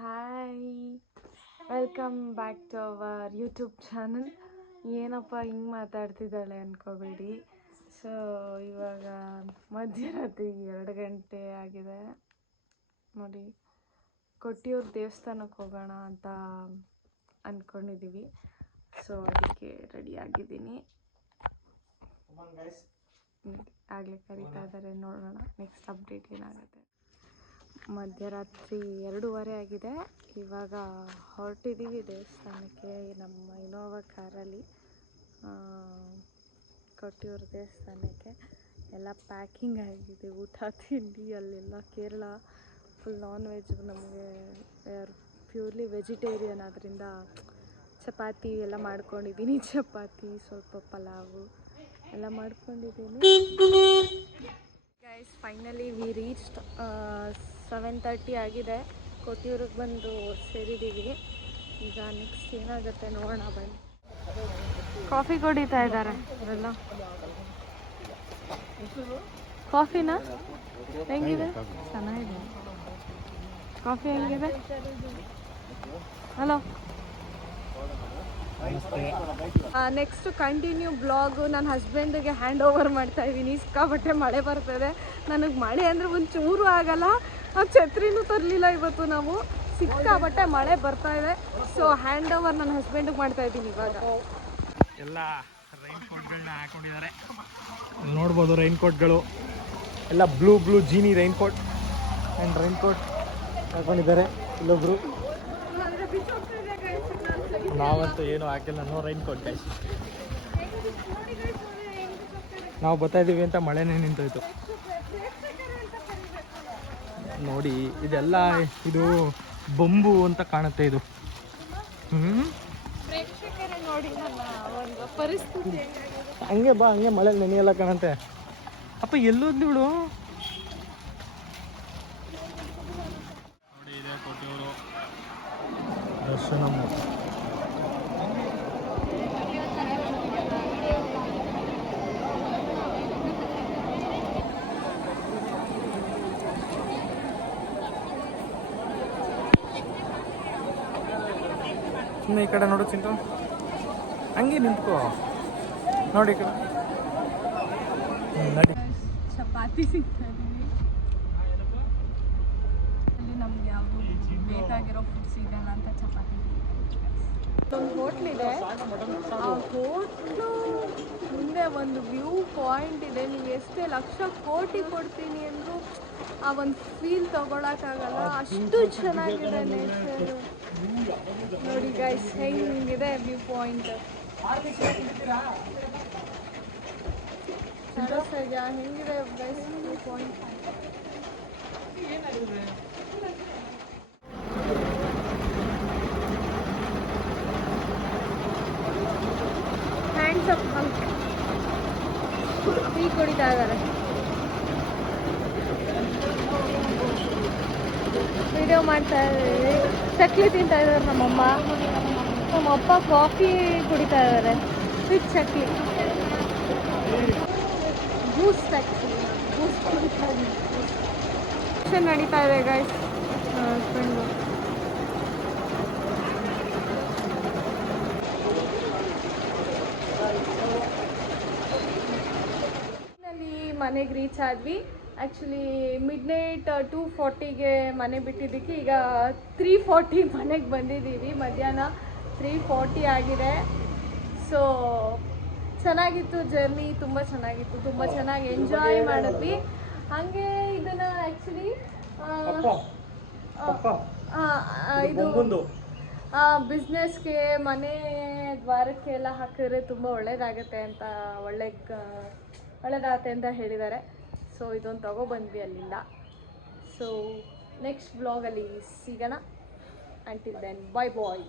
Hi, welcome back to our YouTube channel. ಏನಪ್ಪ ಹಿಂಗೆ ಮಾತಾಡ್ತಿದ್ದಾಳೆ ಅಂದ್ಕೋಬೇಡಿ. So ಇವಾಗ ಮಧ್ಯರಾತ್ರಿ 2 ಗಂಟೆ ಆಗಿದೆ ನೋಡಿ. ಕೊಟ್ಟಿಯೂರು ದೇವಸ್ಥಾನಕ್ಕೆ ಹೋಗೋಣ ಅಂತ ಅಂದ್ಕೊಂಡಿದ್ದೀವಿ. ಸೊ ಅದಕ್ಕೆ ರೆಡಿ ಆಗಿದ್ದೀನಿ. ಆಗಲೇ ಕರೀತಾ ಇದ್ದಾರೆ, ನೋಡೋಣ ನೆಕ್ಸ್ಟ್ ಅಪ್ಡೇಟ್ ಏನಾಗುತ್ತೆ. ಮಧ್ಯರಾತ್ರಿ 2:15 ಆಗಿದೆ. ಇವಾಗ ಹೊರಟಿದ್ದೀವಿ ದೇವಸ್ಥಾನಕ್ಕೆ ನಮ್ಮ ಇನೋವಾ ಕಾರಲ್ಲಿ. ಕೊಟ್ಟಿಯೂರು ದೇವಸ್ಥಾನಕ್ಕೆ ಎಲ್ಲ ಪ್ಯಾಕಿಂಗ್ ಆಗಿದೆ. ಊಟ ತಿಂಡಿ ಅಲ್ಲೆಲ್ಲ ಕೇರಳ ಫುಲ್ ನಾನ್ ವೆಜ್. ನಮಗೆ ಪ್ಯೂರ್ಲಿ ವೆಜಿಟೇರಿಯನ್, ಆದ್ದರಿಂದ ಚಪಾತಿ ಎಲ್ಲ ಮಾಡ್ಕೊಂಡಿದ್ದೀನಿ. ಚಪಾತಿ, ಸ್ವಲ್ಪ ಪಲಾವು ಎಲ್ಲ ಮಾಡ್ಕೊಂಡಿದ್ದೀನಿ. Guys, finally we reached. 7:30 ಆಗಿದೆ. ಕೊಟ್ಟಿಯೂರಿಗೆ ಬಂದು ಸೇರಿದ್ದೀವಿ. ಈಗ ನೆಕ್ಸ್ಟ್ ಏನಾಗುತ್ತೆ ನೋಡೋಣ ಬನ್ನಿ. ಕಾಫಿ ಕುಡಿತಾ ಇದ್ದಾರೆ ಅವರೆಲ್ಲ. ಕಾಫಿನಾ ಹೆಂಗಿದೆ? ಚೆನ್ನಾಗಿದೆ. ಕಾಫಿ ಹೆಂಗಿದೆ? ಹಲೋ. ನೆಕ್ಸ್ಟ್ ಕಂಟಿನ್ಯೂ ಬ್ಲಾಗು ನನ್ನ ಹಸ್ಬೆಂಡಿಗೆ ಹ್ಯಾಂಡ್ ಓವರ್ ಮಾಡ್ತಾ ಇದ್ದೀನಿ. ಸಿಕ್ಕಾಪಟ್ಟೆ ಮಳೆ ಬರ್ತದೆ. ನನಗೆ ಮಳೆ ಅಂದರೆ ಒಂಚೂರು ಆಗಲ್ಲ. ನಾವು ಛತ್ರಿನೂ ತರಲಿಲ್ಲ ಇವತ್ತು. ನಾವು ಸಿಕ್ಕಾಪಟ್ಟೆ ಮಳೆ ಬರ್ತಾ ಇದೆ. ಸೊ ಹ್ಯಾಂಡ್ ಓವರ್ ನನ್ನ ಹಸ್ಬೆಂಡಿಗೆ ಮಾಡ್ತಾ ಇದ್ದೀನಿ. ಇವಾಗ ಎಲ್ಲ ರೈನ್ ಕೋಟ್ಗಳನ್ನ ಹಾಕೊಂಡಿದ್ದಾರೆ ನೋಡ್ಬೋದು. ರೈನ್ ಕೋಟ್ಗಳು ಎಲ್ಲ ಬ್ಲೂ ಜೀನಿ rain coat and rain coat ಹಾಕೊಂಡಿದ್ದಾರೆ ಇಲ್ಲೊಬ್ರು. ನಾವಂತೂ ಏನು ಹಾಕಿಲ್ಲ, ನೋ ರೈನ್ ಕೋಟ್ ಗೈಸ್. ನಾವು ಬರ್ತಾ ಇದ್ದೀವಿ ಅಂತ ಮಳೆನೇ ನಿಂತೋಯ್ತು ನೋಡಿ. ಇದೆಲ್ಲ ಇದು ಬೊಂಬು ಅಂತ ಕಾಣುತ್ತೆ ಇದು. ಹಂಗೆ ಬಾ, ಹಂಗೆ ಮಳೆ ನೆನೆಯಲ್ಲ ಕಾಣುತ್ತೆ. ಅಪ್ಪ ಎಲ್ಲೋದ್ಲಿ ಬಿಡು. ನೋಡಿ, ಇದೆ ಕೊಟ್ಟಿಯೂರು ದರ್ಶನಂ. ಸುಮ್ಮನೆ ಈ ಕಡೆ ನೋಡು ಚಿಂಟು, ಹಂಗೆ ನಿಂತ್ಕೋ. ನೋಡಿ ಈ ಕಡೆ ನಡಿ. ಚಪಾತಿ ಸಿಗ್ತಾ ಇದ್ದೀವಿ. ಅಲ್ಲಿ ನಮ್ಗೆ ಯಾವುದು ಬೇಕಾಗಿರೋ ಫುಡ್ ಸಿಗಲ್ಲ ಅಂತ ಚಪಾತಿ. ಒಂದು ಹೋಟ್ಲಿದೆ. ಆ ಹೋಟ್ಲು ಮುಂದೆ ಒಂದು ವ್ಯೂ ಪಾಯಿಂಟ್ ಇದೆ. ನೀವು ಎಷ್ಟೇ ಲಕ್ಷ ಕೋಟಿ ಕೊಡ್ತೀನಿ ಅಂದರೂ ಆ ಒಂದು ಫೀಲ್ ತಗೊಳಕ್ಕಾಗಲ್ಲ. ಅಷ್ಟು ಚೆನ್ನಾಗಿದೆ ನೇಚರ್. ನೋಡಿ ಗೈಸ್, ಹೆಂಗಿದೆ ವ್ಯೂ ಪಾಯಿಂಟ್. ಹೆಂಗಿದೆ guys view point. Hands up ಹಂಕ್ tea ಕುಡಿತಾ ಇದ್ದಾರೆ. ವಿಡಿಯೋ ಮಾಡ್ತಾ ಇದ್ದೀವಿ. ಚಕ್ಲಿ ತಿಂತಾ ಇದ್ದಾರೆ ನಮ್ಮಮ್ಮ. ನಮ್ಮಪ್ಪ ಕಾಫಿ ಕುಡಿತಾ ಇದ್ದಾರೆ ವಿತ್ ಚಕ್ಲಿ. ಜ್ಯೂಸ್ ಕುಡಿತಾ ಇದ್ದೀನಿ. ನಡೀತಾ ಇದೆ ಗೈಸ್. ಹಸ್ಬೆಂಡು ಮನೆಗೆ ರೀಚ್ ಆದ್ವಿ. ಆ್ಯಕ್ಚುಲಿ ಮಿಡ್ನೈಟ್ 2:40ಗೆ ಮನೆ ಬಿಟ್ಟಿದ್ದಕ್ಕೆ ಈಗ 3:40 ಮನೆಗೆ ಬಂದಿದ್ದೀವಿ. ಮಧ್ಯಾಹ್ನ 3:40 ಆಗಿದೆ. ಸೊ ಚೆನ್ನಾಗಿತ್ತು ಜರ್ನಿ, ತುಂಬ ಚೆನ್ನಾಗಿತ್ತು. ತುಂಬ ಚೆನ್ನಾಗಿ ಎಂಜಾಯ್ ಮಾಡಿದ್ವಿ. ಹಾಗೆ ಇದನ್ನು ಆ್ಯಕ್ಚುಲಿ ಇದು ಬಿಸ್ನೆಸ್ಗೆ, ಮನೆ ದ್ವಾರಕ್ಕೆ ಎಲ್ಲ ಹಾಕಿದ್ರೆ ತುಂಬ ಒಳ್ಳೆಯದಾಗತ್ತೆ ಅಂತ ಒಳ್ಳೆಯದಾಗತ್ತೆ ಅಂತ ಹೇಳಿದ್ದಾರೆ. ಸೊ ಇದೊಂದು ತಗೊಬಂದ್ವಿ ಅಲ್ಲಿಂದ. ಸೊ ನೆಕ್ಸ್ಟ್ ಬ್ಲಾಗಲ್ಲಿ ಸಿಗೋಣ. ಅಂಟಿಲ್ ದೆನ್, ಬಾಯ್ ಬಾಯ್.